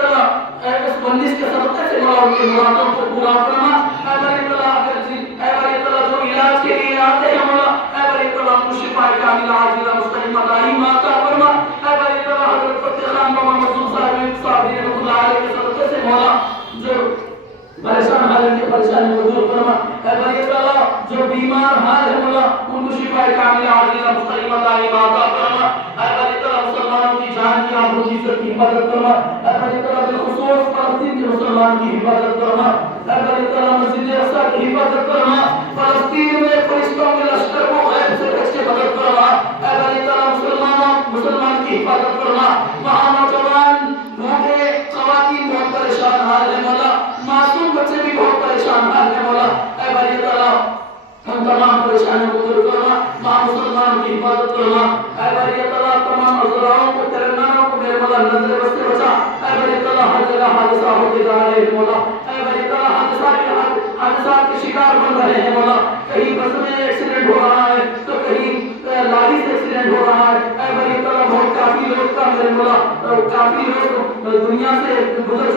ताला इस बंदिश के सबसे से मौला उनकी मुरादों को पूरा फरमा। ऐ बारी ताला ऐ बारी ताला जो इलाज के लिए आते हैं मौला, ऐ बारी ताला उनको शिफाए कामिला आजिला मुस्तकिमा दाइमा अता फरमा। ऐ बारी ताला हजरत फतेह खान बाबा मसूद साहब रहमतुल्लाह अलैह के सबसे से मौला जो परेशान हाल के परेशानी को दूर फरमा। ऐ बारी ताला जो बीमार हाल है मौला उनको शिफाए कामिला आजिला मुस्तकिमा दाइमा अता फरमा। ऐ बारी ताला मुसलमानों की जान की आबरू की इज्जत की हिफाजत फरमा। ऐ बारी ताला बिलखुसूस फलस्तीन के मुसलमान की हिफाजत फरमा। ऐ बारी ताला मस्जिद अक्सा की हिफाजत फरमा। फलस्तीन में फरिश्तों के लश्कर को गैब से बच के मदद फरमा। ऐ बारी ताला मुसलमान की हिफाजत फरमा। वहाँ नौजवान बूढ़े ख़वातीन बहुत परेशान हाल है मौला, मासूम बच्चे भी बहुत परेशान हाल है मौला। ऐ बारी ताला हम तमाम परेशानियों को दूर फरमा, वहाँ मुसलमानों की हिफाजत फरमा। ऐ बारी ताला तमाम अज़राओं को तेलंगाना को मेरे मौला नजर बस से बचा। ऐ बारी ताला हर जगह हादसा होते जा रहे हैं मौला। ऐ बारी ताला हादसा के शिकार बन रहे हैं मौला। कहीं बस में एक्सीडेंट हो रहा है तो कहीं लारी से एक्सीडेंट हो रहा है। ऐ बारी ताला बहुत काफी लोग का मेरे मौला काफी लोग दुनिया से गुजर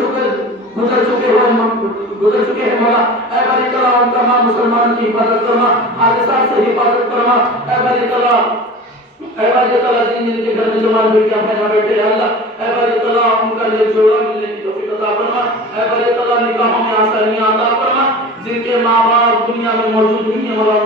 चुके हैं मौला। ऐ बारी ताला उन तमाम मुसलमानों की हिफाजत फरमा, हादसा से हिफाजत फरमा। ऐ बारी ताला जिनके घर में जवान बेटियां पैदा बैठे हैं अल्लाह, ऐ बारी ताला उनका लिए जोड़ा मिलने की तौफीक अता फरमा। ऐ बारी ताला निकाहों में आसानियां अता फरमा। जिनके माँ बाप दुनिया में मौजूद नहीं है मौला